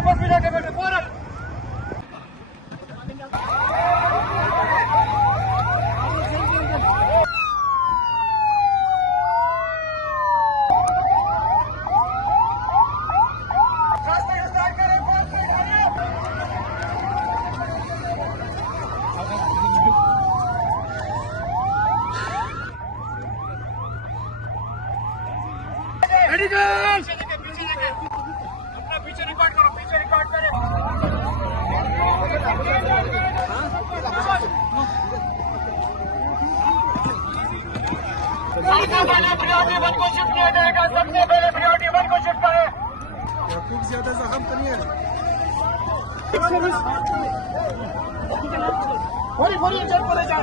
बस में जाके बैठे फौरन। अपना पीछे रिकॉर्ड करो, पीछे रिकॉर्ड करें। सबसे पहले प्रायोरिटी 1 को शिफ्ट किया जाएगा, सबसे पहले प्रायोरिटी 1 को शिफ्ट करें। खूब ज्यादा जख्म तो नहीं है। फौरी चल पड़े जाओ।